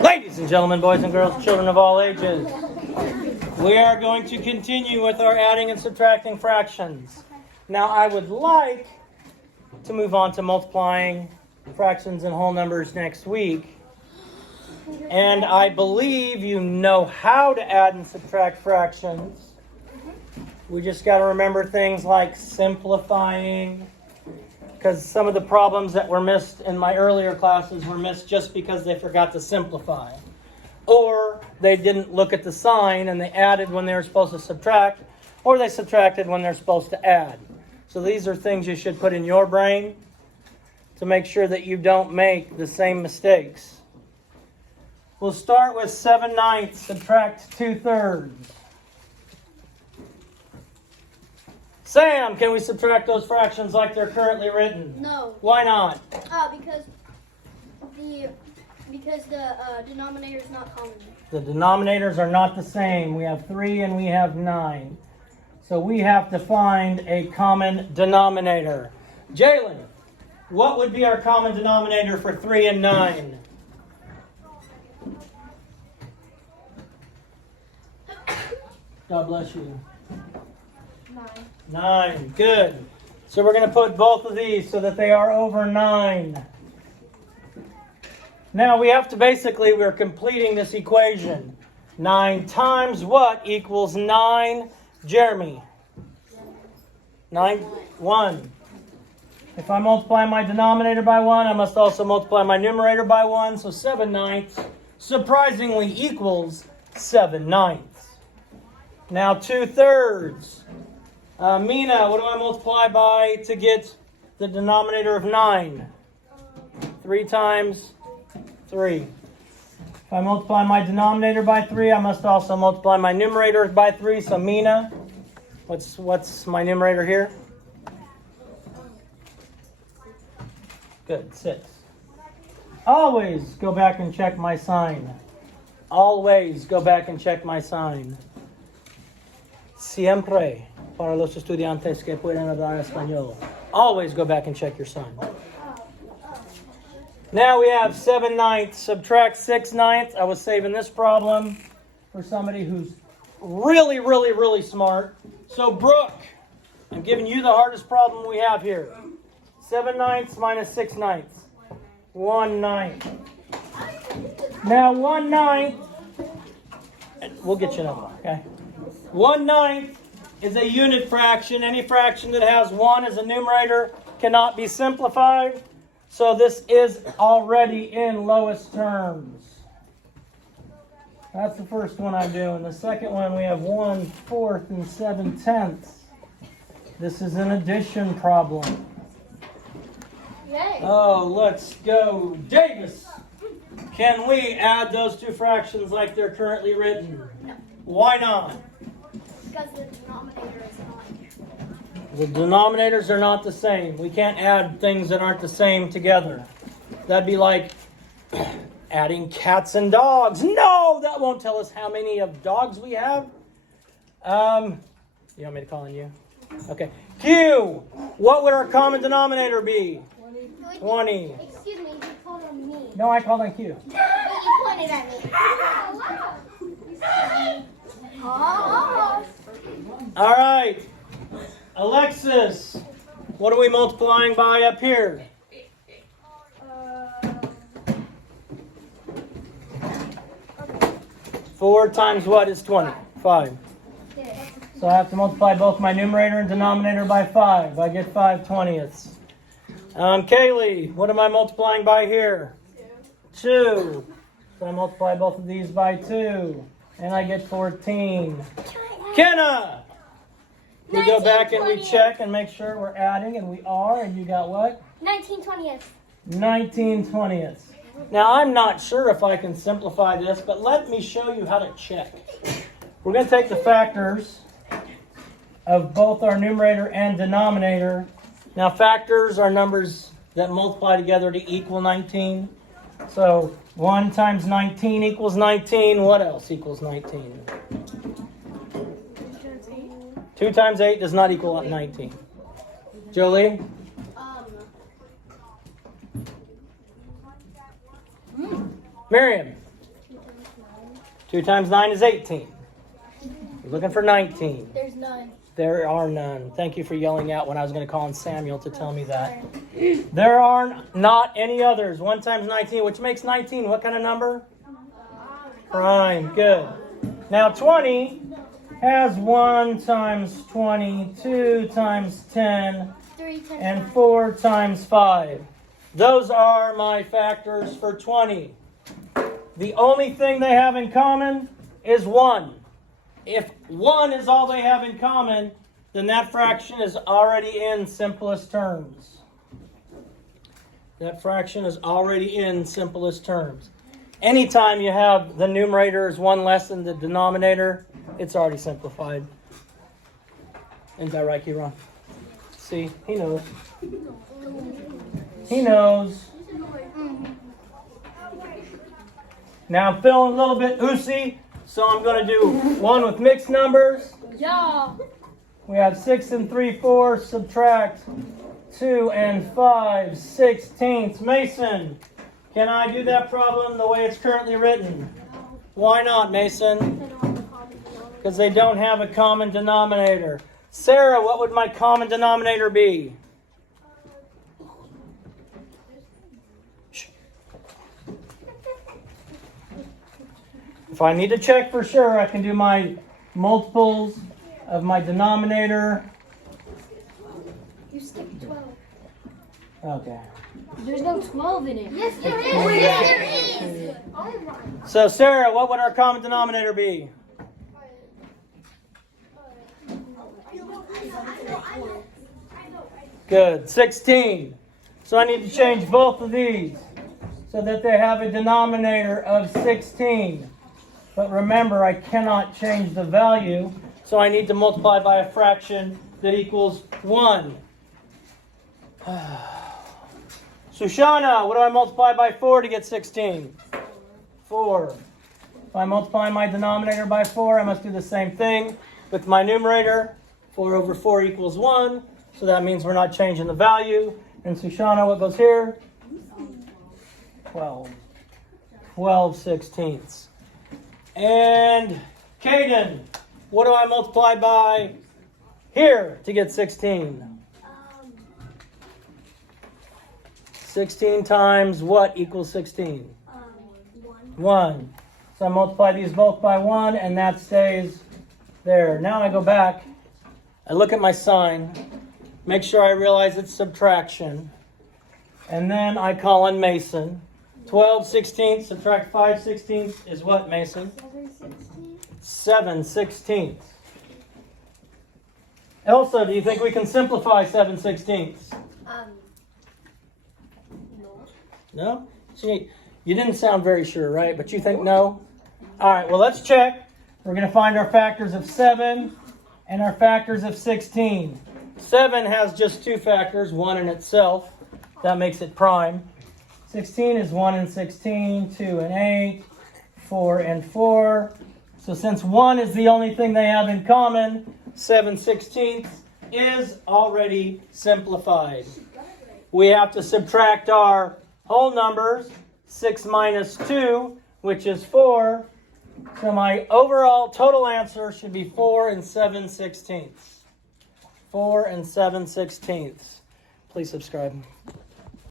Ladies and gentlemen, boys and girls, children of all ages, we are going to continue with our adding and subtracting fractions. Now, I would like to move on to multiplying fractions and whole numbers next week. And I believe you know how to add and subtract fractions. We just got to remember things like simplifying, because some of the problems that were missed in my earlier classes were missed just because they forgot to simplify. Or they didn't look at the sign and they added when they were supposed to subtract, or they subtracted when they're supposed to add. So these are things you should put in your brain to make sure that you don't make the same mistakes. We'll start with 7/9, subtract 2/3. Sam, can we subtract those fractions like they're currently written? No. Why not? Because the denominator is not common. The denominators are not the same. We have 3 and we have 9. So we have to find a common denominator. Jalen, what would be our common denominator for 3 and 9? God bless you. 9. Good. So we're going to put both of these so that they are over 9. Now we have to we're completing this equation. 9 times what equals 9? Jeremy? 1. If I multiply my denominator by 1, I must also multiply my numerator by 1. So 7/9 surprisingly equals 7/9. Now 2/3. Mina, what do I multiply by to get the denominator of 9? 3 times 3. If I multiply my denominator by 3, I must also multiply my numerator by 3. So Mina, what's my numerator here? Good, 6. Always go back and check my sign. Always go back and check my sign. Siempre. Para los estudiantes que pueden hablar español. Always go back and check your sign. Now we have 7/9, subtract 6/9. I was saving this problem for somebody who's really, really, really smart. So Brooke, I'm giving you the hardest problem we have here. 7/9 minus 6/9. 1/9. Now 1/9, we'll get you another one, okay? 1/9 is a unit fraction. Any fraction that has 1 as a numerator cannot be simplified. So this is already in lowest terms. That's the first one I'm doing. The second one, we have 1/4 and 7/10. This is an addition problem. Yay. Oh, let's go. Davis, can we add those two fractions like they're currently written? No. Why not? Because the denominator is not. The denominators are not the same. We can't add things that aren't the same together. That'd be like adding cats and dogs. No, that won't tell us how many of dogs we have. You want me to call on you? Okay. Q, what would our common denominator be? 20. Excuse me, you called on me. No, I called on Q. But you pointed at me. Oh. All right. Alexis, what are we multiplying by up here? 4 times what is 20? 5. So I have to multiply both my numerator and denominator by 5. I get 5/20. Kaylee, what am I multiplying by here? 2. So I multiply both of these by 2. And I get 14. Kenna! We go back and we check and make sure we're adding, and we are, and you got what? 19/20. 19/20. Now, I'm not sure if I can simplify this, but let me show you how to check. We're going to take the factors of both our numerator and denominator. Now, factors are numbers that multiply together to equal 19. So, 1 times 19 equals 19. What else equals 19? 2 times 8 does not equal 19. Jolie? Miriam, 2 times 9 is 18. You're looking for 19. There's none. There are none. Thank you for yelling out when I was going to call on Samuel to tell me that. There are not any others. 1 times 19, which makes 19 what kind of number? Prime. Good. Now 20 has 1 times 20, 2 times 10, 3 times and 9. 4 times 5. Those are my factors for 20. The only thing they have in common is 1. If 1 is all they have in common, then that fraction is already in simplest terms. That fraction is already in simplest terms. Anytime you have the numerator is 1 less than the denominator, it's already simplified. Isn't that right, Kieran? See, he knows. He knows. Now I'm feeling a little bit oozy, so I'm going to do one with mixed numbers. Yeah. We have 6 and 3/4, subtract 2 and 5/16. Mason, can I do that problem the way it's currently written? Why not, Mason? Because they don't have a common denominator. Sarah, what would my common denominator be? If I need to check for sure, I can do my multiples of my denominator. You skipped 12. Okay. There's no 12 in it. Yes, there is. So, Sarah, what would our common denominator be? Good. 16. So I need to change both of these so that they have a denominator of 16. But remember, I cannot change the value, so I need to multiply by a fraction that equals 1. Sushana, what do I multiply by 4 to get 16? 4. If I multiply my denominator by 4, I must do the same thing with my numerator. 4 over 4 equals 1, so that means we're not changing the value. And Sushana, what goes here? 12. 12/16. And Caden, what do I multiply by here to get 16? 16 times what equals 16? 1. So I multiply these both by 1, and that stays there. Now I go back, I look at my sign, make sure I realize it's subtraction, and then I call in Mason. 12/16 subtract 5/16 is what, Mason? 7/16. Elsa, do you think we can simplify 7/16? No? See, you didn't sound very sure, right? But you think no? All right, well, let's check. We're going to find our factors of 7 and our factors of 16. 7 has just 2 factors, 1 in itself. That makes it prime. 16 is 1 and 16, 2 and 8, 4 and 4. So since 1 is the only thing they have in common, 7/16 is already simplified. We have to subtract our whole numbers, 6 minus 2, which is 4. So my overall total answer should be 4 and 7/16. 4 and 7/16. Please subscribe.